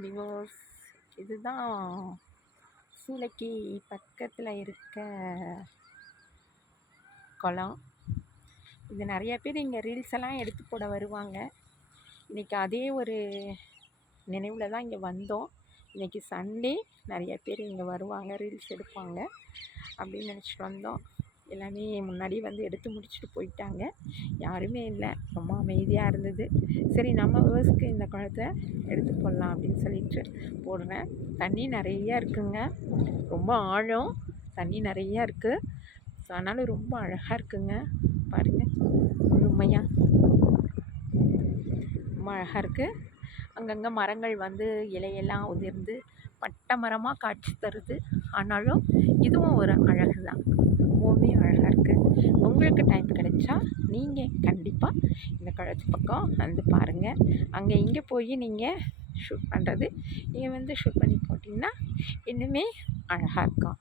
Divorce இதுதான் சூளைக்கு பக்கத்தில் இருக்க குளம். இது நிறையா பேர் இங்கே ரீல்ஸ் எல்லாம் எடுத்து போட வருவாங்க. இன்றைக்கி அதே ஒரு நினைவில் தான் இங்கே வந்தோம். இன்றைக்கி சண்டே, நிறைய பேர் இங்கே வருவாங்க, ரீல்ஸ் எடுப்பாங்க அப்படின்னு நினச்சிட்டு வந்தோம். எல்லாமே முன்னாடி வந்து எடுத்து முடிச்சுட்டு போயிட்டாங்க, யாருமே இல்லை, ரொம்ப அமைதியாக இருந்தது. சரி நம்ம விவசாயிக்கு இந்த குளத்தை எடுத்து போடலாம் அப்படின்னு சொல்லிட்டு போடுறேன். தண்ணி நிறையா இருக்குங்க, ரொம்ப ஆழம், தண்ணி நிறையா இருக்குது. ஸோ அதனால் ரொம்ப அழகாக இருக்குங்க, பாருங்கள் முழுமையாக ரொம்ப அழகாக இருக்குது. அங்கங்கே மரங்கள் வந்து இலையெல்லாம் உதிர்ந்து பட்டை மரமாக காட்சி தருது. ஆனாலும் இதுவும் ஒரு அழகு தான், ரொம்பவுமே அழகாக இருக்குது. உங்களுக்கு டைம் கிடைச்சா நீங்கள் கண்டிப்பாக இந்த குளத்து பக்கம் வந்து பாருங்கள். அங்கே இங்கே போய் நீங்கள் ஷூட் பண்ணுறது, இங்கே வந்து ஷூட் பண்ணி போட்டிங்கன்னா இன்னுமே அழகாக இருக்கும்.